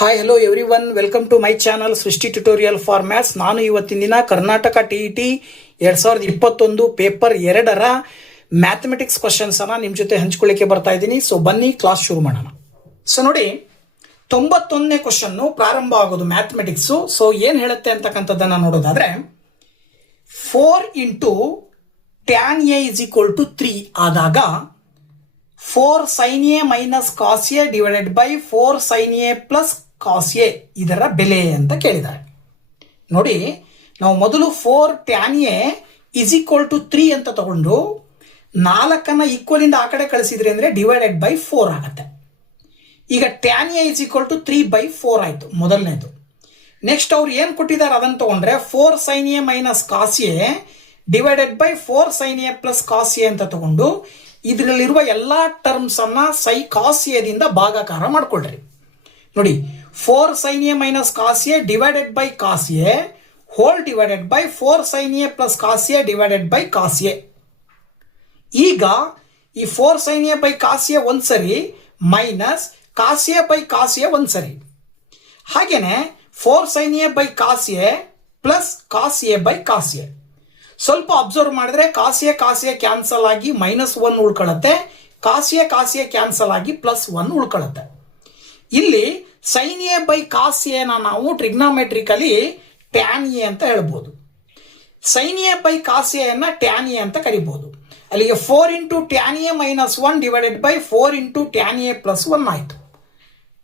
Hi hello every one, welcome to my channel Srishti tutorial for maths. ನಾನು ಇವತ್ತಿನ ದಿನ Karnataka TET 2021 paper 2ರ mathematics questions ಅನ್ನ ನಿಮ್ಮ ಜೊತೆ ಹಂಚ್ಕೊಳ್ಳಿಕ್ಕೆ ಬರ್ತಾ ಇದ್ದೀನಿ. ಸೊ ಬನ್ನಿ ಕ್ಲಾಸ್ ಶುರು ಮಾಡೋಣ. ಸೊ ನೋಡಿ, 91ನೇ ಕ್ವಶನ್ ಪ್ರಾರಂಭ ಆಗೋದು ಮ್ಯಾಥಮೆಟಿಕ್ಸ್. ಸೊ ಏನ್ ಹೇಳುತ್ತೆ ಅಂತಕ್ಕಂಥದ್ದನ್ನ ನೋಡೋದಾದ್ರೆ, 4 into tan A is equal to 3 ಆದಾಗ 4 sin A minus cos A divided by 4 sin A plus cos A ಇದರ ಬೆಲೆ ಅಂತ ಕೇಳಿದ್ದಾರೆ. ನೋಡಿ, ನಾವು ಮೊದಲು 4 tan A is equal to 3 ಅಂತ ತಗೊಂಡು 4 ಈಕ್ವಲ್ ಇಂದ ಆ ಕಡೆ ಕಳಿಸಿದ್ರಿ ಅಂದ್ರೆ ಡಿವೈಡೆಡ್ ಬೈ 4 ಆಗುತ್ತೆ. ಈಗ tan A is equal to 3/4 ಆಯ್ತು ಮೊದಲನೇದು. ನೆಕ್ಸ್ಟ್ ಅವ್ರು ಏನ್ ಕೊಟ್ಟಿದ್ದಾರೆ ಅದನ್ನು ತಗೊಂಡ್ರೆ 4 sin A minus cos A divided by 4 sin A plus cos A ಅಂತ ತಗೊಂಡು ಇದರಲ್ಲಿರುವ ಎಲ್ಲಾ ಟರ್ಮ್ಸ್ ಅನ್ನ ಕಾಸ್ ಎದಿಂದ ಭಾಗಾಕಾರ ಮಾಡ್ಕೊಳ್ರಿ. ನೋಡಿ, 4 sin A minus cos A divided by cos A whole divided by 4 sin A plus cos A divided by cos A. ಈಗ ಈ 4 sin A by cos A ಒಂದ್ಸರಿ minus cos A by cos A ಒಂದ್ಸರಿ, ಹಾಗೇನೆ 4 sin A by cos A plus cos A by cos A. ಸ್ವಲ್ಪ observe ಮಾಡಿದ್ರೆ cos A cancel ಆಗಿ -1 ಉಳ್ಕೊಳ್ಳುತ್ತೆ, cos A cancel ಆಗಿ +1 ಉಳ್ಕೊಳ್ಳುತ್ತೆ. ಇಲ್ಲಿ ಸೈನ್ ಎ ಬೈ ಕಾಸ್ ಎನ ನಾವು ಟ್ರಿಗ್ನಾಮೆಟ್ರಿಕಲಿ ಟ್ಯಾನ್ ಎ ಅಂತ ಹೇಳ್ಬೋದು. ಸೈನ್ ಎ ಬೈ ಕಾಸ್ ಎನ್ನ ಟ್ಯಾನ್ ಎ ಅಂತ ಕರಿಬಹುದು. ಅಲ್ಲಿಗೆ 4 into tan A -1 divided by 4 into tan A +1 ಆಯ್ತು.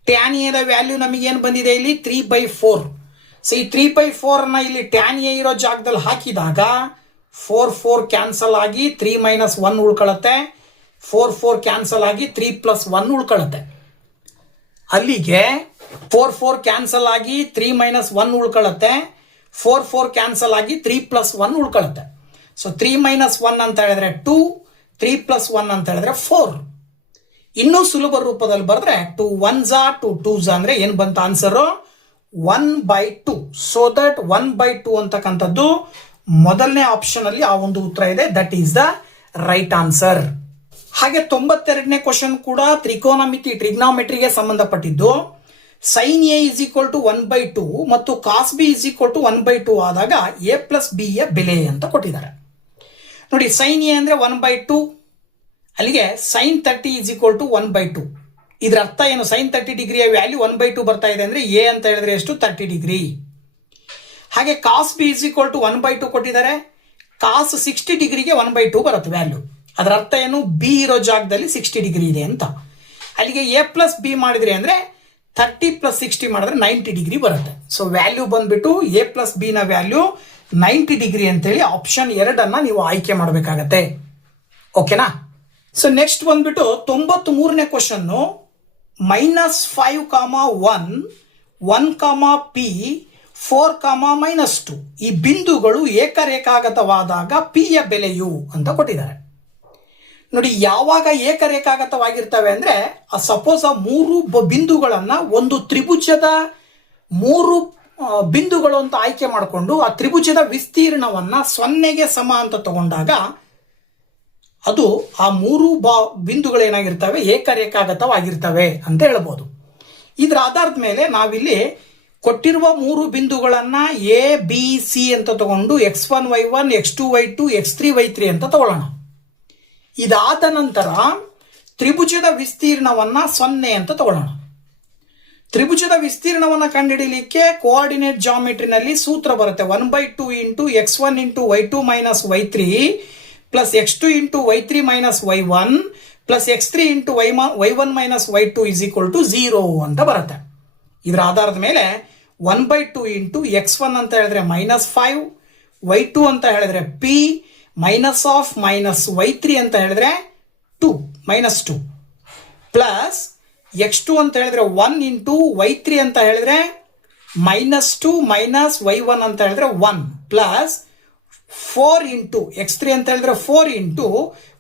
ಟ್ಯಾನ್ ಎದ ವ್ಯಾಲ್ಯೂ ನಮಗೆ ಏನು ಬಂದಿದೆ ಇಲ್ಲಿ 3/4. ಸೊ ಈ 3/4 ಅನ್ನ ಇಲ್ಲಿ ಟ್ಯಾನ್ ಎ ಇರೋ ಜಾಗದಲ್ಲಿ ಹಾಕಿದಾಗ 4 ಕ್ಯಾನ್ಸಲ್ ಆಗಿ 3 -1 ಉಳ್ಕೊಳ್ಳುತ್ತೆ, 4 ಕ್ಯಾನ್ಸಲ್ ಆಗಿ 3 +1 ಉಳ್ಕೊಳ್ಳುತ್ತೆ. ಅಲ್ಲಿಗೆ 4 ಕ್ಯಾನ್ಸಲ್ ಆಗಿ 3 -1 ಉಳ್ಕೊಳ್ಳುತ್ತೆ, 4 ಕ್ಯಾನ್ಸಲ್ ಆಗಿ 3 +1 ಉಳ್ಕೊಳ್ಳುತ್ತೆ. ಸೊ 3 -1 ಅಂತ ಹೇಳಿದ್ರೆ 2, 3 +1 ಅಂತ ಹೇಳಿದ್ರೆ 4. ಇನ್ನೂ ಸುಲಭ ರೂಪದಲ್ಲಿ ಬರೆದ್ರೆ 2 1s 2 2s ಅಂದ್ರೆ ಏನ್ ಬಂತ ಆನ್ಸರ್ 1/2. ಸೊ ದಟ್ 1/2 ಅಂತಕ್ಕಂಥದ್ದು ಮೊದಲನೇ ಆಪ್ಷನ್ ಅಲ್ಲಿ ಆ ಒಂದು ಉತ್ತರ ಇದೆ. That is the right answer. ಹಾಗೆ 92ನೇ ಕ್ವಶನ್ ಕೂಡ ಟ್ರಿಗ್ನಾಮೆಟ್ರಿಗೆ ಸಂಬಂಧಪಟ್ಟಿದ್ದು. Sine A is equal to 1/2 ಮತ್ತು cos B is equal to 1/2 ಆದಾಗ ಎ ಪ್ಲಸ್ ಬಿ ಯ ಬೆಲೆ ಅಂತ ಕೊಟ್ಟಿದ್ದಾರೆ. ನೋಡಿ, ಸೈನ್ ಎ ಅಂದ್ರೆ 1/2, ಅಲ್ಲಿಗೆ ಸೈನ್ 30 ಇಸ್ ಈಕ್ವಲ್ ಟು 1/2. ಇದ್ರ ಅರ್ಥ ಏನು? ಸೈನ್ 30 ಡಿಗ್ರಿಯ ವ್ಯಾಲ್ಯೂ 1/2 ಬರ್ತಾ ಇದೆ ಅಂದ್ರೆ ಎ ಅಂತ ಹೇಳಿದ್ರೆ ಎಷ್ಟು 30 ಡಿಗ್ರಿ. ಹಾಗೆ ಕಾಸ್ ಬಿ ಇಸ್ ಈಕ್ವಲ್ ಟು 1/2 ಕೊಟ್ಟಿದ್ದಾರೆ, ಕಾಸ್ 60 ಡಿಗ್ರಿಗೆ 1/2 ಬರುತ್ತೆ ವ್ಯಾಲ್ಯೂ. ಅದರ ಅರ್ಥ ಏನು? ಬಿ ಇರೋ ಜಾಗದಲ್ಲಿ 60 ಡಿಗ್ರಿ ಇದೆ ಅಂತ. ಅಲ್ಲಿಗೆ ಎ ಪ್ಲಸ್ ಬಿ ಮಾಡಿದ್ರಿ ಅಂದ್ರೆ 30 + 60 ಮಾಡಿದ್ರೆ 90 ಡಿಗ್ರಿ ಬರುತ್ತೆ. ಸೊ ವ್ಯಾಲ್ಯೂ ಬಂದ್ಬಿಟ್ಟು ಎ ಪ್ಲಸ್ ಬಿ ನ ವ್ಯಾಲ್ಯೂ 90 ಡಿಗ್ರಿ ಅಂತೇಳಿ ಆಪ್ಷನ್ 2 ನೀವು ಆಯ್ಕೆ ಮಾಡಬೇಕಾಗತ್ತೆ. ಓಕೆನಾ? ಸೊ ನೆಕ್ಸ್ಟ್ ಬಂದ್ಬಿಟ್ಟು 93ನೇ ಕ್ವಶನ್, -5, 1, P 4, -2 ಈ ಬಿಂದುಗಳು ಏಕರೇಖಾಗತವಾದಾಗ ಪಿ ಯ ಬೆಲೆಯು ಅಂತ ಕೊಟ್ಟಿದ್ದಾರೆ. ನೋಡಿ, ಯಾವಾಗ ಏಕರೇಖಾಗತವಾಗಿರ್ತವೆ ಅಂದ್ರೆ ಸಪೋಸ್ ಆ 3 ಬಿಂದುಗಳನ್ನ ಒಂದು ತ್ರಿಭುಜದ 3 ಬಿಂದುಗಳು ಅಂತ ಆಯ್ಕೆ ಮಾಡಿಕೊಂಡು ಆ ತ್ರಿಭುಜದ ವಿಸ್ತೀರ್ಣವನ್ನ 0ಗೆ ಸಮ ಅಂತ ತಗೊಂಡಾಗ ಅದು ಆ 3 ಬಿಂದುಗಳು ಏನಾಗಿರ್ತವೆ ಏಕರೇಖಾಗತವಾಗಿರ್ತವೆ ಅಂತ ಹೇಳ್ಬೋದು. ಇದರ ಆಧಾರದ ಮೇಲೆ ನಾವಿಲ್ಲಿ ಕೊಟ್ಟಿರುವ 3 ಬಿಂದುಗಳನ್ನ ಎ ಬಿ ಸಿ ಅಂತ ತಗೊಂಡು x1 y1 x2 y2 x3 y3 ಅಂತ ತಗೊಳ್ಳೋಣ. ಇದಾದ ನಂತರ ತ್ರಿಭುಜದ ವಿಸ್ತೀರ್ಣವನ್ನ 0 ಅಂತ ತಗೊಳ್ಳೋಣ. ತ್ರಿಭುಜದ ವಿಸ್ತೀರ್ಣವನ್ನ ಕಂಡುಹಿಡಿಯಲಿಕ್ಕೆ ಕೋಆರ್ಡಿನೇಟ್ ಜಾಮೆಟ್ರಿನಲ್ಲಿ ಸೂತ್ರ ಬರುತ್ತೆ. 1/2 into x1 into y2 minus y3 plus x2 into y3 minus y1 plus x3 into y1 minus y2 is equal to 0 ಅಂತ ಬರುತ್ತೆ. ಇದರ ಆಧಾರದ ಮೇಲೆ 1/2 ಇಂಟು x1 ಅಂತ ಹೇಳಿದ್ರೆ -5, y2 ಅಂತ ಹೇಳಿದ್ರೆ p minus of minus y3 ಅಂತ ಹೇಳಿದ್ರೆ -2 ಪ್ಲಸ್ x2 ಅಂತ ಹೇಳಿದ್ರೆ 1 ಇಂಟು y3 ಅಂತ ಹೇಳಿದ್ರೆ -2 ಮೈನಸ್ y1 ಅಂತ ಹೇಳಿದ್ರೆ 1 ಪ್ಲಸ್ 4 ಇಂಟು x3 ಅಂತ ಹೇಳಿದ್ರೆ 4 ಇಂಟು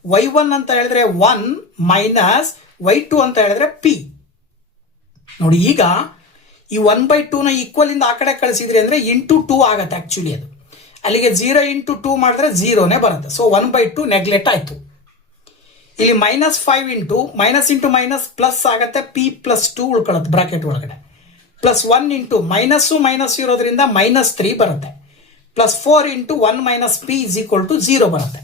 y1 ಅಂತ ಹೇಳಿದ್ರೆ 1 ಮೈನಸ್ y2 ಅಂತ ಹೇಳಿದ್ರೆ p. ನೋಡಿ, ಈಗ ಈ 1/2 ನ ಈಕ್ವಲ್ ಇಂದ ಆ ಕಡೆ ಕಳಿಸಿದ್ರಿ ಅಂದ್ರೆ ಇಂಟು 2 ಆಗತ್ತೆ. ಆಕ್ಚುಲಿ ಅದು ಅಲ್ಲಿಗೆ 0 ಇಂಟು 2 ಮಾಡಿದ್ರೆ 0ನೇ ಬರುತ್ತೆ. ಸೊ 1/2 ನೆಗ್ಲೆಕ್ಟ್ ಆಯ್ತು. ಇಲ್ಲಿ -5 ಇಂಟು ಮೈನಸ್ ಪ್ಲಸ್ ಆಗತ್ತೆ, p +2 ಉಳ್ಕೊಳ್ಳುತ್ತೆ ಬ್ರಾಕೆಟ್ ಒಳಗಡೆ. ಪ್ಲಸ್ 1 ಇಂಟು ಮೈನಸ್ ಇರೋದ್ರಿಂದ -3 ಬರುತ್ತೆ, plus 4 into 1 minus p is equal to 0 ಬರುತ್ತೆ.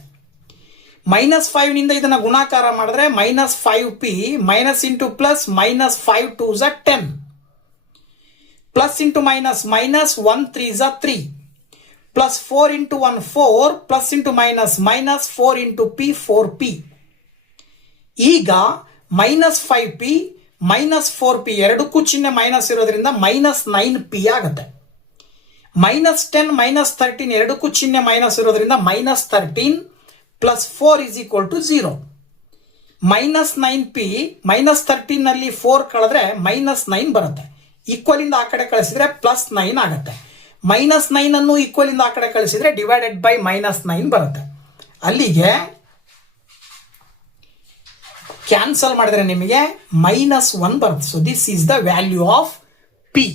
-5 ನಿಂದ ಇದನ್ನ ಗುಣಾಕಾರ ಮಾಡಿದ್ರೆ -5p ಮೈನಸ್ ಇಂಟು ಪ್ಲಸ್ -5 2 ಸ 10, ಪ್ಲಸ್ ಇಂಟು ಮೈನಸ್ 1 3 ಸ 3, plus 4 into 1 4, plus into minus -4 into P 4p. ಈಗ -5p -4p ಎರಡಕ್ಕೂ ಚಿಹ್ನೆ ಮೈನಸ್ ಇರೋದ್ರಿಂದ -9p ಆಗುತ್ತೆ. -10 -13 ಎರಡಕ್ಕೂ ಚಿಹ್ನೆ ಮೈನಸ್ ಇರೋದ್ರಿಂದ -13 plus 4 is equal to 0. -9p -13 ನಲ್ಲಿ 4 ಕಳೆದ್ರೆ -9 ಬರುತ್ತೆ. ಈಕ್ವಲ್ ಇಂದ ಆ ಕಡೆ ಕಳಿಸಿದ್ರೆ +9 ಆಗುತ್ತೆ. -9 ಅನ್ನು ಈಕ್ವಲ್ ಇಂದ ಆ ಕಡೆ ಕಳಿಸಿದ್ರೆ ಡಿವೈಡೆಡ್ ಬೈ -9 ಬರುತ್ತೆ. ಅಲ್ಲಿಗೆ ಕ್ಯಾನ್ಸಲ್ ಮಾಡಿದ್ರೆ ನಿಮಗೆ -1 ಬರುತ್ತೆ. So this is the value of P.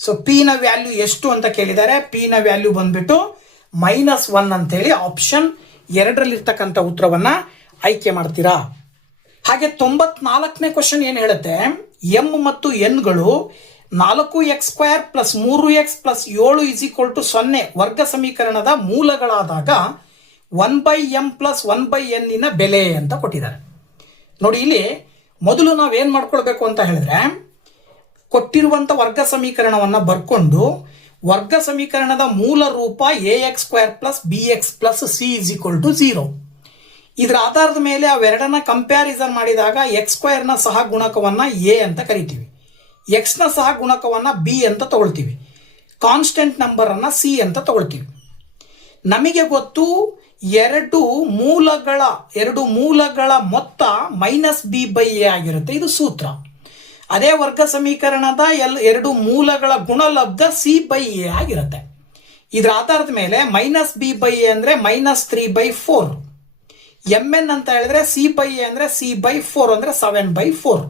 So P ನ ವ್ಯಾಲ್ಯೂ ಎಷ್ಟು ಅಂತ ಕೇಳಿದ್ದಾರೆ. ಪಿ ನ ವ್ಯಾಲ್ಯೂ ಬಂದ್ಬಿಟ್ಟು -1 ಅಂತೇಳಿ ಆಪ್ಷನ್ 2ರಲ್ಲಿರ್ತಕ್ಕಂಥ ಉತ್ತರವನ್ನ ಆಯ್ಕೆ ಮಾಡ್ತೀರಾ. ಹಾಗೆ 94ನೇ ಕ್ವಶನ್ ಏನ್ ಹೇಳುತ್ತೆ, ಎಂ ಮತ್ತು ಎನ್ಗಳು 4x² plus 3x plus 7 is equal to 0 ವರ್ಗ ಸಮೀಕರಣದ ಮೂಲಗಳಾದಾಗ 1/m ಪ್ಲಸ್ 1/n ನ ಬೆಲೆ ಅಂತ ಕೊಟ್ಟಿದ್ದಾರೆ. ನೋಡಿ, ಇಲ್ಲಿ ಮೊದಲು ನಾವೇನ್ ಮಾಡ್ಕೊಳ್ಬೇಕು ಅಂತ ಹೇಳಿದ್ರೆ, ಕೊಟ್ಟಿರುವಂತ ವರ್ಗ ಸಮೀಕರಣವನ್ನ ಬರ್ಕೊಂಡು ವರ್ಗ ಸಮೀಕರಣದ ಮೂಲ ರೂಪ ax² plus bx plus c is equal to 0. ಇದರ ಆಧಾರದ ಮೇಲೆ ಅವೆರಡನ್ನ ಕಂಪ್ಯಾರಿಸನ್ ಮಾಡಿದಾಗ x² ನ ಸಹ ಗುಣಕವನ್ನ a ಅಂತ ಕರಿತೀವಿ, x ನ ಸಹ ಗುಣಕವನ್ನ b ಅಂತ ತಗೊಳ್ತೀವಿ, ಕಾನ್ಸ್ಟೆಂಟ್ ನಂಬರ್ ಅನ್ನ c ಅಂತ ತಗೊಳ್ತೀವಿ. ನಮಗೆ ಗೊತ್ತು ಎರಡು ಮೂಲಗಳ ಮೊತ್ತ -b/a ಆಗಿರುತ್ತೆ, ಇದು ಸೂತ್ರ. ಅದೇ ವರ್ಗ ಸಮೀಕರಣದ ಎರಡು ಮೂಲಗಳ ಗುಣಲಬ್ಧ c/a ಆಗಿರುತ್ತೆ. ಇದರ ಆಧಾರದ ಮೇಲೆ -b/a ಅಂದ್ರೆ -3/4, mn ಅಂತ ಹೇಳಿದ್ರೆ c/a ಅಂದ್ರೆ c/4 ಅಂದ್ರೆ 7/4.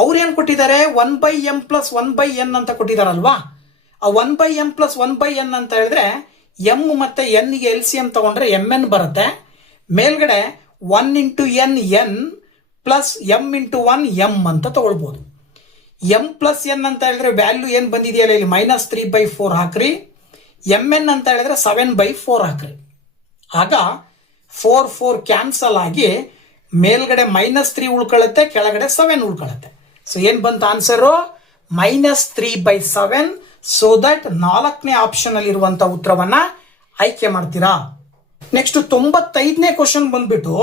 ಅವ್ರೇನ್ ಕೊಟ್ಟಿದ್ದಾರೆ, 1/m ಪ್ಲಸ್ 1/n ಅಂತ ಕೊಟ್ಟಿದಾರಲ್ವಾ. ಆ 1/m ಪ್ಲಸ್ 1/n ಅಂತ ಹೇಳಿದ್ರೆ m ಮತ್ತೆ n ಗೆ LCM ತಗೊಂಡ್ರೆ mn ಬರುತ್ತೆ. ಮೇಲ್ಗಡೆ 1 into n plus m into 1 m ಅಂತ ತಗೊಳ್ಬಹುದು. m ಪ್ಲಸ್ n ಅಂತ ಹೇಳಿದ್ರೆ ವ್ಯಾಲ್ಯೂ ಏನ್ ಬಂದಿದೆಯಲ್ಲ ಇಲ್ಲಿ -3/4 ಹಾಕ್ರಿ, mn ಅಂತ ಹೇಳಿದ್ರೆ 7/4 ಹಾಕ್ರಿ. ಆಗ 4 ಕ್ಯಾನ್ಸಲ್ ಆಗಿ ಮೇಲ್ಗಡೆ -3 ಉಳ್ಕೊಳ್ಳುತ್ತೆ, ಕೆಳಗಡೆ 7 ಉಳ್ಕೊಳ್ಳುತ್ತೆ. ಸೊ ಏನ್ ಬಂತ ಆನ್ಸರು, -3/7. ಸೊ ದಟ್ 4ನೇ ಆಪ್ಷನ್ ಅಲ್ಲಿ ಇರುವಂತ ಉತ್ತರವನ್ನ ಆಯ್ಕೆ ಮಾಡ್ತೀರಾ. ನೆಕ್ಸ್ಟ್ 95ನೇ ಕ್ವಶನ್ ಬಂದ್ಬಿಟ್ಟು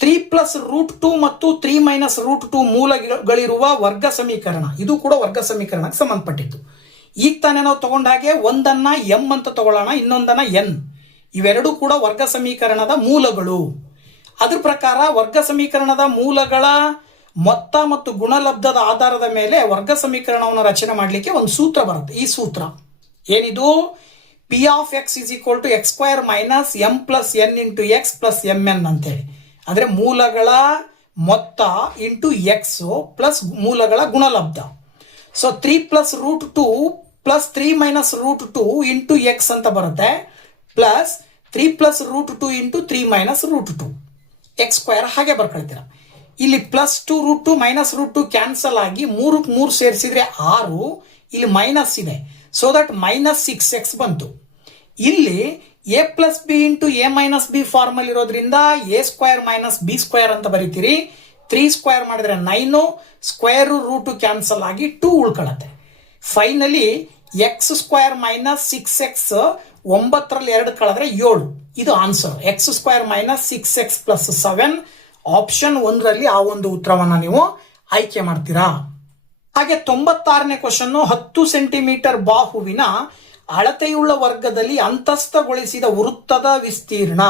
3 ಪ್ಲಸ್ √2 ಮತ್ತು 3 ಮೈನಸ್ √2 ಮೂಲಗಳಿರುವ ವರ್ಗ ಸಮೀಕರಣ. ಇದು ಕೂಡ ವರ್ಗ ಸಮೀಕರಣಕ್ಕೆ ಸಂಬಂಧಪಟ್ಟಿದ್ದು. ಈಗ ತಾನೇ ನಾವು ತಗೊಂಡ ಹಾಗೆ ಒಂದನ್ನ m ಅಂತ ತಗೊಳ್ಳೋಣ, ಇನ್ನೊಂದನ್ನ n. ಇವೆರಡೂ ಕೂಡ ವರ್ಗ ಸಮೀಕರಣದ ಮೂಲಗಳು. ಅದ್ರ ಪ್ರಕಾರ ವರ್ಗ ಸಮೀಕರಣದ ಮೂಲಗಳ ಮೊತ್ತ ಮತ್ತು ಗುಣಲಬ್ಧದ ಆಧಾರದ ಮೇಲೆ ವರ್ಗ ಸಮೀಕರಣವನ್ನು ರಚನೆ ಮಾಡಲಿಕ್ಕೆ ಒಂದು ಸೂತ್ರ ಬರುತ್ತೆ. ಈ ಸೂತ್ರ ಏನಿದು, p of x is equal to x² minus m plus n into x plus mn ಅಂತೇಳಿ. ಅಂದ್ರೆ ಮೂಲಗಳ ಮೊತ್ತ ಇಂಟು x ಪ್ಲಸ್ ಮೂಲಗಳ ಗುಣಲಬ್ಧ. So 3 plus √2 plus 3 minus √2 into x ಅಂತ ಬರುತ್ತೆ, plus 3 plus √2 into 3 minus √2 x² ಹಾಗೆ ಬರ್ಕೊಳ್ತೀರಾ. ಇಲ್ಲಿ +2 √2 ಮೈನಸ್ √2 ಕ್ಯಾನ್ಸಲ್ ಆಗಿ 3 ಸೇರಿಸಿದ್ರೆ 6, ಇಲ್ಲಿ ಮೈನಸ್ ಇದೆ. ಸೊ ದಟ್ -6x ಬಂತು. ಇಲ್ಲಿ a plus B into a minus B formal ಇರೋದ್ರಿಂದ a² ಮೈನಸ್ b² ಅಂತ ಬರೀತೀರಿ. 3² ಮಾಡಿದ್ರೆ 9, ಸ್ಕ್ವೇರ್ ರೂಟ್ ಕ್ಯಾನ್ಸಲ್ ಆಗಿ 2 ಉಳ್ಕೊಳ್ಳುತ್ತೆ. ಫೈನಲಿ x² ಮೈನಸ್ 6x 9ರಲ್ಲಿ 2 ಕಳೆದ್ರೆ 7. ಇದು answer. x² minus 6x plus 7 option 1ರಲ್ಲಿ ಆ ಒಂದು ಉತ್ತರವನ್ನ ನೀವು ಆಯ್ಕೆ ಮಾಡ್ತೀರಾ. ಹಾಗೆ 96ನೇ ಕ್ವಶನ್, 10 ಸೆಂಟಿಮೀಟರ್ ಬಾಹುವಿನ ಅಳತೆಯುಳ್ಳ ವರ್ಗದಲ್ಲಿ ಅಂತಸ್ಥಗೊಳಿಸಿದ ವೃತ್ತದ ವಿಸ್ತೀರ್ಣ.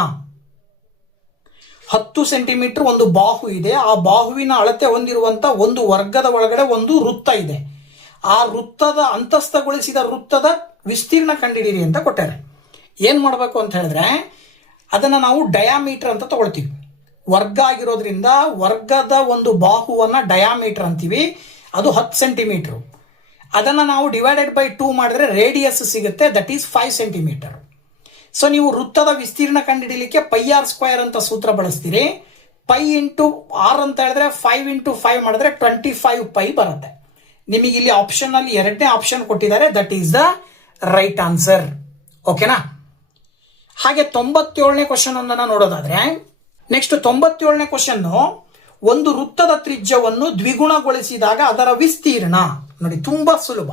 10 ಸೆಂಟಿಮೀಟರ್ ಒಂದು ಬಾಹು ಇದೆ. ಆ ಬಾಹುವಿನ ಅಳತೆ ಹೊಂದಿರುವಂತ ಒಂದು ವರ್ಗದ ಒಳಗಡೆ ಒಂದು ವೃತ್ತ ಇದೆ. ಆ ವೃತ್ತದ ಅಂತಸ್ಥಗೊಳಿಸಿದ ವೃತ್ತದ ವಿಸ್ತೀರ್ಣ ಕಂಡುಹಿಡಿಯಿರಿ ಅಂತ ಕೊಟ್ಟಾರೆ. ಏನ್ ಮಾಡಬೇಕು ಅಂತ ಹೇಳಿದ್ರೆ, ಅದನ್ನ ನಾವು ಡಯಾಮೀಟರ್ ಅಂತ ತಗೊಳ್ತೀವಿ. ವರ್ಗ ಆಗಿರೋದ್ರಿಂದ ವರ್ಗದ ಒಂದು ಬಾಹುವನ್ನ ಡಯಾಮೀಟರ್ ಅಂತೀವಿ. ಅದು 10 ಸೆಂಟಿಮೀಟರ್. ಅದನ್ನ ನಾವು ಡಿವೈಡೆಡ್ ಬೈ 2 ಮಾಡಿದ್ರೆ ರೇಡಿಯಸ್ ಸಿಗುತ್ತೆ, ದಟ್ ಈಸ್ 5 ಸೆಂಟಿಮೀಟರ್. ಸೊ ನೀವು ವೃತ್ತದ ವಿಸ್ತೀರ್ಣ ಕಂಡುಹಿಡಿಯಲಿಕ್ಕೆ πr² ಅಂತ ಸೂತ್ರ ಬಳಸ್ತೀರಿ. π ಇಂಟು r ಅಂತ ಹೇಳಿದ್ರೆ 5 ಇಂಟು 5 ಮಾಡಿದ್ರೆ 25π ಬರುತ್ತೆ. ನಿಮಗೆ ಇಲ್ಲಿ ಆಪ್ಷನ್ ಅಲ್ಲಿ ಎರಡನೇ ಆಪ್ಷನ್ ಕೊಟ್ಟಿದ್ದಾರೆ, that is the right answer. ಓಕೆನಾ? ಹಾಗೆ 97ನೇ ಕ್ವಶನ್ ಒಂದನ್ನು ನೋಡೋದಾದ್ರೆ, ನೆಕ್ಸ್ಟ್ 97ನೇ ಕ್ವಶನ್, ಒಂದು ವೃತ್ತದ ತ್ರಿಜ್ಯವನ್ನು ದ್ವಿಗುಣಗೊಳಿಸಿದಾಗ ಅದರ ವಿಸ್ತೀರ್ಣ. ನೋಡಿ, ತುಂಬಾ ಸುಲಭ.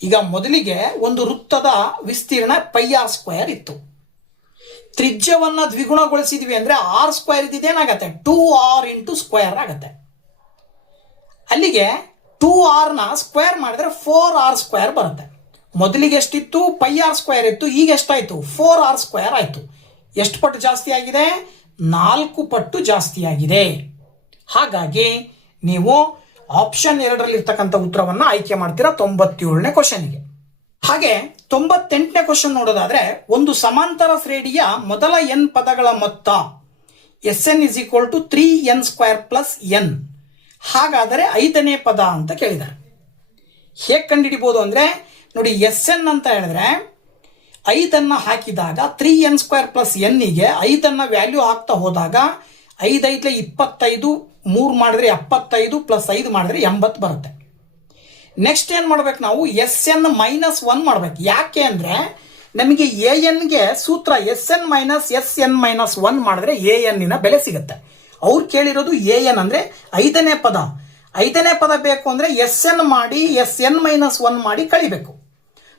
ಈಗ ಮೊದಲಿಗೆ ಒಂದು ವೃತ್ತದ ವಿಸ್ತೀರ್ಣ πr² ಇತ್ತು. ತ್ರಿಜ್ಯವನ್ನ ದ್ವಿಗುಣಗೊಳಿಸಿದ್ವಿ ಅಂದ್ರೆ r² ಇದೇನಾಗತ್ತೆ 2r ಇಂಟು ಸ್ಕ್ವೇರ್ ಆಗತ್ತೆ. ಅಲ್ಲಿಗೆ 2r ನ ಸ್ಕ್ವೇರ್ ಮಾಡಿದ್ರೆ 4r² ಬರುತ್ತೆ. ಮೊದಲಿಗೆ ಎಷ್ಟಿತ್ತು? πr² ಇತ್ತು. ಈಗ ಎಷ್ಟಾಯ್ತು? 4r² ಆಯ್ತು. ಎಷ್ಟು ಪಟ್ಟು ಜಾಸ್ತಿ ಆಗಿದೆ? 4 ಪಟ್ಟು ಜಾಸ್ತಿ ಆಗಿದೆ. ಹಾಗಾಗಿ ನೀವು ಆಪ್ಷನ್ 2ರಲ್ಲಿ ಇರ್ತಕ್ಕಂಥ ಉತ್ತರವನ್ನ ಆಯ್ಕೆ ಮಾಡ್ತೀರಾ 97ನೇ ಕ್ವಶನ್ಗೆ. ಹಾಗೆ 98ನೇ ಕ್ವಶನ್ ನೋಡೋದಾದ್ರೆ, ಒಂದು ಸಮಾಂತರ ಶ್ರೇಣಿಯ ಮೊದಲ n ಪದಗಳ ಮೊತ್ತ Sn = 3n² + n. ಹಾಗಾದರೆ 5ನೇ ಪದ ಅಂತ ಕೇಳಿದ್ದಾರೆ. ಹೇಗೆ ಕಂಡುಹಿಡಿಬಹುದು ಅಂದ್ರೆ, ನೋಡಿ, Sn ಅಂತ ಹೇಳಿದ್ರೆ 5ಅನ್ನ ಹಾಕಿದಾಗ 3n² + n ಗೆ 5ಅನ್ನ ವ್ಯಾಲ್ಯೂ ಹಾಕ್ತಾ ಹೋದಾಗ 5 5 25, 3 ಮಾಡಿದ್ರೆ 75 + 5 ಮಾಡಿದ್ರೆ 80 ಬರುತ್ತೆ. ನೆಕ್ಸ್ಟ್ ಏನ್ ಮಾಡ್ಬೇಕು ನಾವು? Sn - 1 ಮಾಡ್ಬೇಕು. ಯಾಕೆ ಅಂದ್ರೆ ನಮಗೆ an ಗೆ ಸೂತ್ರ Sn - Sn - 1 ಮಾಡಿದ್ರೆ an ನ ಬೆಲೆ ಸಿಗುತ್ತೆ. ಅವ್ರು ಕೇಳಿರೋದು an ಅಂದ್ರೆ 5ನೇ ಪದ. 5ನೇ ಪದ ಬೇಕು ಅಂದ್ರೆ Sn ಮಾಡಿ Sn - 1 ಮಾಡಿ ಕಳಿಬೇಕು.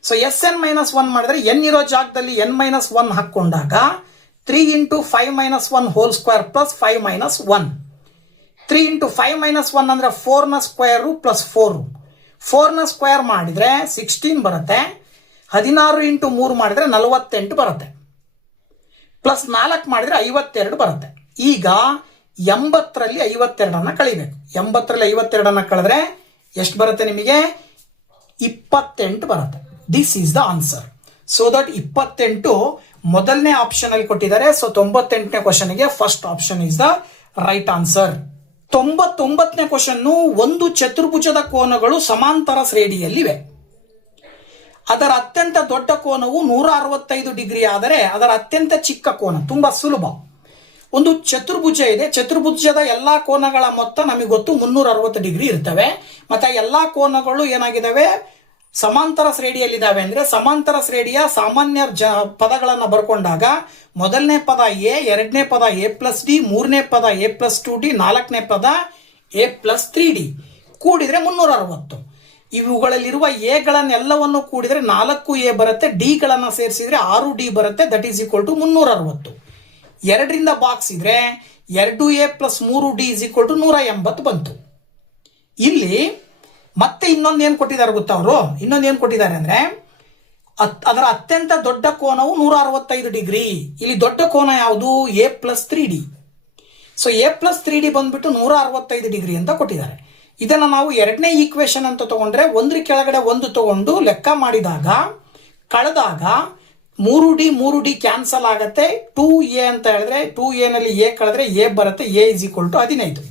ಸೊ Sn - 1 ಮಾಡಿದ್ರೆ n ಇರೋ ಜಾಗದಲ್ಲಿ n - 1 ಹಾಕೊಂಡಾಗ 3 × 5 - 1 ಹೋಲ್ ಸ್ಕ್ವೇರ್ + 5 - 1. 3 × 5 - 1 ಅಂದ್ರೆ 4 ನ ಸ್ಕ್ವೇರ್ + 4. 4 ನ ಸ್ಕ್ವೇರ್ ಮಾಡಿದ್ರೆ 16 ಬರುತ್ತೆ. 16 × 3 ಮಾಡಿದ್ರೆ 48 ಬರುತ್ತೆ. ಪ್ಲಸ್ 4 ಮಾಡಿದ್ರೆ 52 ಬರುತ್ತೆ. ಈಗ 80ರಲ್ಲಿ 52ಅನ್ನ ಕಳಿಬೇಕು. 80ರಲ್ಲಿ 52ಅನ್ನ ಕಳೆದ್ರೆ ಎಷ್ಟು ಬರುತ್ತೆ ನಿಮಗೆ? 28 ಬರುತ್ತೆ. This is the answer. So that 28 ಮೊದಲನೇ ಆಪ್ಷನ್ ಅಲ್ಲಿ ಕೊಟ್ಟಿದ್ದಾರೆ. ಸೊ 98ನೇ ಕ್ವಶನ್ಗೆ first option is the right answer. 99ನೇ ಕ್ವಶನ್, ಒಂದು ಚತುರ್ಭುಜದ ಕೋನಗಳು ಸಮಾಂತರ ಶ್ರೇಣಿಯಲ್ಲಿವೆ. ಅದರ ಅತ್ಯಂತ ದೊಡ್ಡ ಕೋನವು 165 ಡಿಗ್ರಿ ಆದರೆ ಅದರ ಅತ್ಯಂತ ಚಿಕ್ಕ ಕೋನ ತುಂಬಾ ಸುಲಭ. ಒಂದು ಚತುರ್ಭುಜ ಇದೆ. ಚತುರ್ಭುಜದ ಎಲ್ಲಾ ಕೋನಗಳ ಮೊತ್ತ ನಮಗೆ ಗೊತ್ತು 360 ಡಿಗ್ರಿ ಇರ್ತವೆ. ಮತ್ತೆ ಎಲ್ಲಾ ಕೋನಗಳು ಏನಾಗಿದ್ದಾವೆ? ಸಮಾಂತರ ಶ್ರೇಣಿಯಲ್ಲಿದ್ದಾವೆ. ಅಂದ್ರೆ ಸಮಾಂತರ ಶ್ರೇಣಿಯ ಸಾಮಾನ್ಯ ಪದಗಳನ್ನು ಬರ್ಕೊಂಡಾಗ ಮೊದಲನೇ ಪದ a, ಎರಡನೇ ಪದ a+d, ಮೂರನೇ ಪದ a+2d, ನಾಲ್ಕನೇ ಪದ a+3d ಕೂಡಿದ್ರೆ 360. ಇವುಗಳಲ್ಲಿರುವ ಎಗಳನ್ನೆಲ್ಲವನ್ನು ಕೂಡಿದ್ರೆ 4a ಬರುತ್ತೆ. ಡಿ ಗಳನ್ನ ಸೇರಿಸಿದ್ರೆ 6d ಬರುತ್ತೆ. That is equal to 360. 2ರಿಂದ ಬಾಕ್ಸ್ ಇದ್ರೆ 2a + 3d = 180 ಬಂತು. ಇಲ್ಲಿ ಮತ್ತೆ ಇನ್ನೊಂದು ಏನ್ ಕೊಟ್ಟಿದ್ದಾರೆ ಗೊತ್ತಾ? ಅವರು ಇನ್ನೊಂದು ಏನ್ ಕೊಟ್ಟಿದ್ದಾರೆ ಅಂದ್ರೆ ಅದರ ಅತ್ಯಂತ ದೊಡ್ಡ ಕೋನವು 165 ಡಿಗ್ರಿ. ಇಲ್ಲಿ ದೊಡ್ಡ ಕೋನ ಯಾವುದು? a+3d. ಸೊ a+3d ಬಂದ್ಬಿಟ್ಟು 165 ಡಿಗ್ರಿ ಅಂತ ಕೊಟ್ಟಿದ್ದಾರೆ. ಇದನ್ನ ನಾವು ಎರಡನೇ ಈಕ್ವೇಶನ್ ಅಂತ ತಗೊಂಡ್ರೆ ಒಂದ್ರ ಕೆಳಗಡೆ ಒಂದು ತಗೊಂಡು ಲೆಕ್ಕ ಮಾಡಿದಾಗ ಕಳೆದಾಗ 3d ಕ್ಯಾನ್ಸಲ್ ಆಗತ್ತೆ. 2a ಅಂತ ಹೇಳಿದ್ರೆ 2a ನಲ್ಲಿ a ಕಳೆದ್ರೆ a ಬರುತ್ತೆ. a = 15.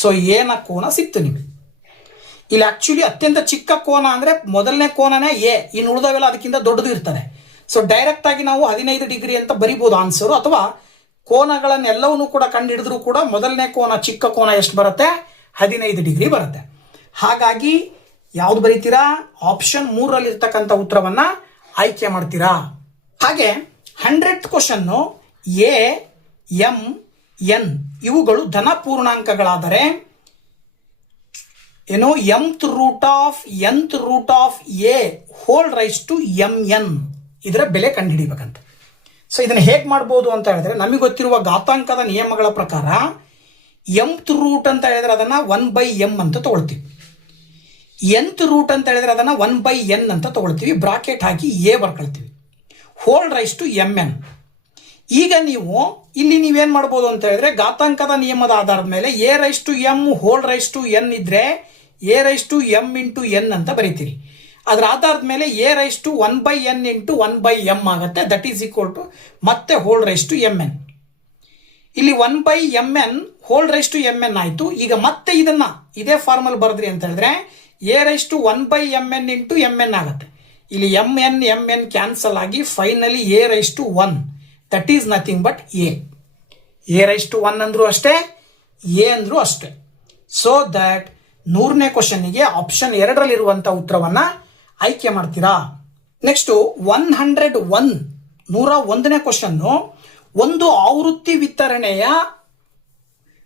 ಸೊ a ನ ಕೋನ ಸಿಕ್ತು ನಿಮಗೆ. ಇಲ್ಲಿ ಆಕ್ಚುಲಿ ಅತ್ಯಂತ ಚಿಕ್ಕ ಕೋನ ಅಂದ್ರೆ ಮೊದಲನೇ ಕೋನನೇ a, ಇನ್ನು ಉಳಿದವೆಲ್ಲ ಅದಕ್ಕಿಂತ ದೊಡ್ಡದು ಇರ್ತದೆ. ಸೊ ಡೈರೆಕ್ಟ್ ಆಗಿ ನಾವು 15 ಡಿಗ್ರಿ ಅಂತ ಬರಿಬಹುದು ಆನ್ಸರ್. ಅಥವಾ ಕೋನಗಳನ್ನೆಲ್ಲವನ್ನೂ ಕೂಡ ಕಂಡು ಹಿಡಿದ್ರು ಕೂಡ ಮೊದಲನೇ ಕೋನ ಚಿಕ್ಕ ಕೋನ ಎಷ್ಟು ಬರುತ್ತೆ? 15 ಡಿಗ್ರಿ ಬರುತ್ತೆ. ಹಾಗಾಗಿ ಯಾವ್ದು ಬರೀತೀರಾ? ಆಪ್ಷನ್ 3ರಲ್ಲಿ ಇರ್ತಕ್ಕಂಥ ಉತ್ತರವನ್ನ ಆಯ್ಕೆ ಮಾಡ್ತೀರಾ. ಹಾಗೆ 100th question, a, m, n ಇವುಗಳು ಧನ ಪೂರ್ಣಾಂಕಗಳಾದರೆ ಏನು mth root of a whole raise to mn ಇದರ ಬೆಲೆ ಕಂಡುಹಿಡಿಬೇಕಂತ. ಸೊ ಇದನ್ನ ಹೇಗೆ ಮಾಡ್ಬೋದು ಅಂತ ಹೇಳಿದ್ರೆ, ನಮಗೆ ಗೊತ್ತಿರುವ ಘಾತಾಂಕದ ನಿಯಮಗಳ ಪ್ರಕಾರ mth ರೂಟ್ ಅಂತ ಹೇಳಿದ್ರೆ ಅದನ್ನ 1/m ಅಂತ ತಗೊಳ್ತೀವಿ. nth ರೂಟ್ ಅಂತ ಹೇಳಿದ್ರೆ ಅದನ್ನ 1/n ಅಂತ ತಗೊಳ್ತೀವಿ. ಬ್ರಾಕೆಟ್ ಹಾಕಿ a ಬರ್ಕೊಳ್ತೀವಿ. Whole raise to mn. ಈಗ ನೀವು ಇಲ್ಲಿ ನೀವೇನ್ ಮಾಡ್ಬೋದು ಅಂತ ಹೇಳಿದ್ರೆ, ಘಾತಾಂಕದ ನಿಯಮದ ಆಧಾರದ ಮೇಲೆ a⁻m hole raise to n ಇದ್ರೆ a⁻m × n ಅಂತ ಬರೀತೀರಿ. ಅದರ ಆಧಾರದ ಮೇಲೆ a⁻1/n × 1/m ಆಗುತ್ತೆ. ದಟ್ ಈಸ್ ಈಕ್ವಲ್ ಟು ಮತ್ತೆ ಹೋಲ್ ರೈಸ್ ಟು mn. ಇಲ್ಲಿ 1/mn hole raise to mn ಆಯ್ತು. ಈಗ ಮತ್ತೆ ಇದನ್ನ ಇದೇ ಫಾರ್ಮಲ್ ಬರೆದ್ರಿ ಅಂತ ಹೇಳಿದ್ರೆ a⁻1/mn × mn ಆಗುತ್ತೆ. ಇಲ್ಲಿ mn ಕ್ಯಾನ್ಸಲ್ ಆಗಿ finally a⁻1 that is nothing but a⁻1 ಅಂದ್ರೂ ಅಷ್ಟೇ, a ಅಂದ್ರೂ ಅಷ್ಟೇ. ಸೊ ದಟ್ 100ನೇ ಕ್ವಶನ್ನಿಗೆ ಆಪ್ಷನ್ 2ರಲ್ಲಿರುವಂಥ ಉತ್ತರವನ್ನು ಆಯ್ಕೆ ಮಾಡ್ತೀರಾ. ನೆಕ್ಸ್ಟು 101ನೇ ಕ್ವಶನ್ನು, ಒಂದು ಆವೃತ್ತಿ ವಿತರಣೆಯ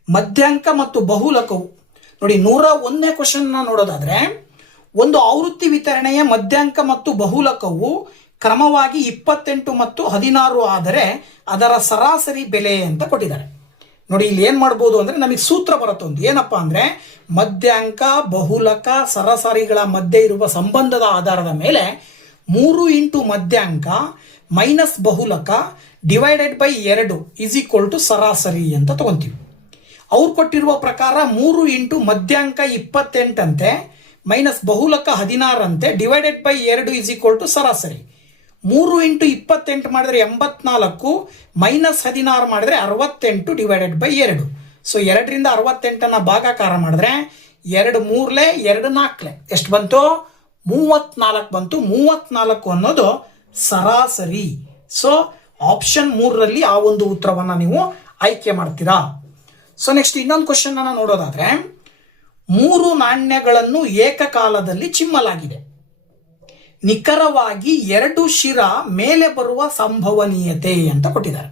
ಮಧ್ಯಾಂಕ ಮತ್ತು ಬಹುಲಕವು. ನೋಡಿ 101ನೇ ಕ್ವಶನ್ ನೋಡೋದಾದ್ರೆ, ಒಂದು ಆವೃತ್ತಿ ವಿತರಣೆಯ ಮಧ್ಯಾಂಕ ಮತ್ತು ಬಹುಲಕವು ಕ್ರಮವಾಗಿ 28 ಮತ್ತು 16 ಆದರೆ ಅದರ ಸರಾಸರಿ ಬೆಲೆ ಅಂತ ಕೊಟ್ಟಿದ್ದಾರೆ. ನೋಡಿ ಇಲ್ಲಿ ಏನ್ ಮಾಡ್ಬೋದು ಅಂದ್ರೆ, ನಮಗೆ ಸೂತ್ರ ಬರುತ್ತೆ ಒಂದು, ಏನಪ್ಪಾ ಅಂದ್ರೆ ಮಧ್ಯಾಂಕ ಬಹುಲಕ ಸರಾಸರಿಗಳ ಮಧ್ಯೆ ಇರುವ ಸಂಬಂಧದ ಆಧಾರದ ಮೇಲೆ 3 ಇಂಟು ಮಧ್ಯಾಂಕ ಮೈನಸ್ ಬಹುಲಕ divided by 2 is equal to ಸರಾಸರಿ ಅಂತ ತಗೊಂತೀವಿ. ಅವ್ರು ಕೊಟ್ಟಿರುವ ಪ್ರಕಾರ 3 ಇಂಟು ಮಧ್ಯಾಂಕ 28 ಅಂತೆ ಮೈನಸ್ ಬಹುಲಕ 16 ಅಂತೆ divided by 2 is equal to ಸರಾಸರಿ. 3 ಇಂಟು 28 ಮಾಡಿದ್ರೆ 84 ಮೈನಸ್ 16 ಮಾಡಿದ್ರೆ 68 ಡಿವೈಡೆಡ್ ಬೈ 2. ಸೊ 2ರಿಂದ 68 ಭಾಗಾಕಾರ ಮಾಡಿದ್ರೆ 2 3 2 4 ಎಷ್ಟು ಬಂತು? 34 ಬಂತು. 34 ಅನ್ನೋದು ಸರಾಸರಿ. ಸೊ ಆಪ್ಷನ್ 3ರಲ್ಲಿ ಆ ಒಂದು ಉತ್ತರವನ್ನು ನೀವು ಆಯ್ಕೆ ಮಾಡ್ತೀರಾ. ಸೊ ನೆಕ್ಸ್ಟ್ ಇನ್ನೊಂದು ಕ್ವಶನ್ ಅನ್ನು ನೋಡೋದಾದ್ರೆ, 3 ನಾಣ್ಯಗಳನ್ನು ಏಕಕಾಲದಲ್ಲಿ ಚಿಮ್ಮಲಾಗಿದೆ, ನಿಖರವಾಗಿ 2 ಶಿರ ಮೇಲೆ ಬರುವ ಸಂಭವನೀಯತೆ ಅಂತ ಕೊಟ್ಟಿದ್ದಾರೆ.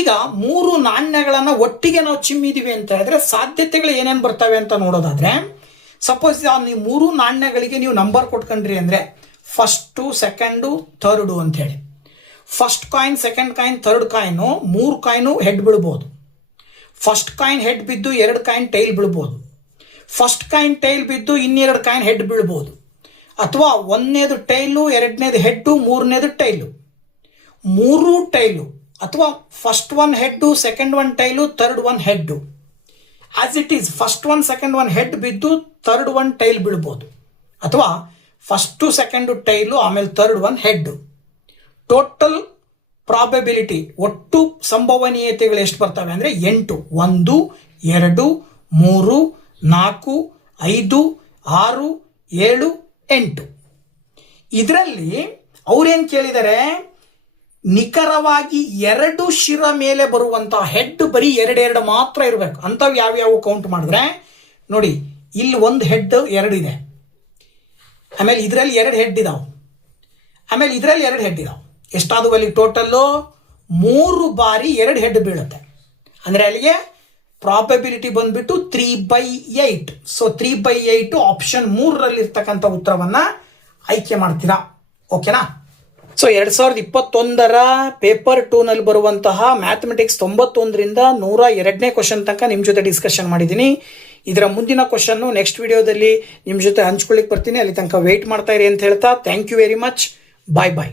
ಈಗ 3 ನಾಣ್ಯಗಳನ್ನು ಒಟ್ಟಿಗೆ ನಾವು ಚಿಮ್ಮಿದೀವಿ ಅಂತ ಹೇಳಿದ್ರೆ ಸಾಧ್ಯತೆಗಳು ಏನೇನು ಬರ್ತವೆ ಅಂತ ನೋಡೋದಾದ್ರೆ, ಸಪೋಸ್ ನೀವು 3 ನಾಣ್ಯಗಳಿಗೆ ನೀವು ನಂಬರ್ ಕೊಟ್ಕೊಂಡ್ರಿ ಅಂದ್ರೆ ಫಸ್ಟು ಸೆಕೆಂಡು ಥರ್ಡು ಅಂತ ಹೇಳಿ, first coin second coin third coin 3 coin head ಬೀಳ್ಬೋದು, ಫಸ್ಟ್ ಕಾಯಿನ್ ಹೆಡ್ ಬಿದ್ದು 2 ಕಾಯಿನ್ ಟೈಲ್ ಬೀಳ್ಬೋದು, ಫಸ್ಟ್ ಕಾಯಿನ್ ಟೈಲ್ ಬಿದ್ದು 2 ಕಾಯಿನ್ ಹೆಡ್ ಬೀಳ್ಬೋದು, ಅಥವಾ 1ನೇದು ಟೈಲು 2ನೇದು ಹೆಡ್ಡು 3ನೇದು ಟೈಲು, 3 ಟೈಲು, ಅಥವಾ first one head second one tail third one head. As it is first one second one head ಬಿದ್ದು ಥರ್ಡ್ ಒನ್ ಟೈಲ್ ಬೀಳ್ಬೋದು, ಅಥವಾ ಫಸ್ಟು ಸೆಕೆಂಡು ಟೈಲು ಆಮೇಲೆ third one head. Total probability ಒಟ್ಟು ಸಂಭವನೀಯತೆಗಳು ಎಷ್ಟು ಬರ್ತವೆ ಅಂದರೆ 8. 1 2 3 4 5 6 7 8. ಇದರಲ್ಲಿ ಅವ್ರೇನು ಕೇಳಿದರೆ, ನಿಖರವಾಗಿ 2 ಶಿರ ಮೇಲೆ ಬರುವಂತಹ ಹೆಡ್ ಬರೀ 2 ಮಾತ್ರ ಇರಬೇಕು. ಅಂಥವು ಯಾವ್ಯಾವ ಕೌಂಟ್ ಮಾಡಿದ್ರೆ ನೋಡಿ, ಇಲ್ಲಿ ಒಂದು ಹೆಡ್ 2 ಇದೆ, ಆಮೇಲೆ ಇದರಲ್ಲಿ 2 ಹೆಡ್ ಇದಾವೆ, ಆಮೇಲೆ ಇದರಲ್ಲಿ 2 ಹೆಡ್ ಇದಾವೆ. ಎಷ್ಟಾದವು ಅಲ್ಲಿ ಟೋಟಲ್ಲು 3 ಬಾರಿ 2 ಹೆಡ್ ಬೀಳುತ್ತೆ. ಅಂದರೆ ಅಲ್ಲಿಗೆ ಪ್ರಾಬಬಿಲಿಟಿ ಬಂದ್ಬಿಟ್ಟು 3/8. ಸೊ 3/8 ಆಪ್ಷನ್ 3ರಲ್ಲಿ ಇರ್ತಕ್ಕಂಥ ಉತ್ತರವನ್ನು ಆಯ್ಕೆ ಮಾಡ್ತೀರಾ. ಓಕೆನಾ? ಸೊ 2021ರ ಪೇಪರ್ 2ನಲ್ಲಿ ಬರುವಂತಹ ಮ್ಯಾಥಮೆಟಿಕ್ಸ್ 91ರಿಂದ 102ನೇ ಕ್ವಶನ್ ತನಕ ನಿಮ್ಮ ಜೊತೆ ಡಿಸ್ಕಷನ್ ಮಾಡಿದ್ದೀನಿ. ಇದರ ಮುಂದಿನ ಕ್ವಶನ್ನು ನೆಕ್ಸ್ಟ್ ವಿಡಿಯೋದಲ್ಲಿ ನಿಮ್ಮ ಜೊತೆ ಹಂಚ್ಕೊಳ್ಳಿಕ್ಕೆ ಬರ್ತೀನಿ. ಅಲ್ಲಿ ತನಕ ವೆಯ್ಟ್ ಮಾಡ್ತಾ ಇರಿ ಅಂತ ಹೇಳ್ತಾ, thank you very much. Bye bye.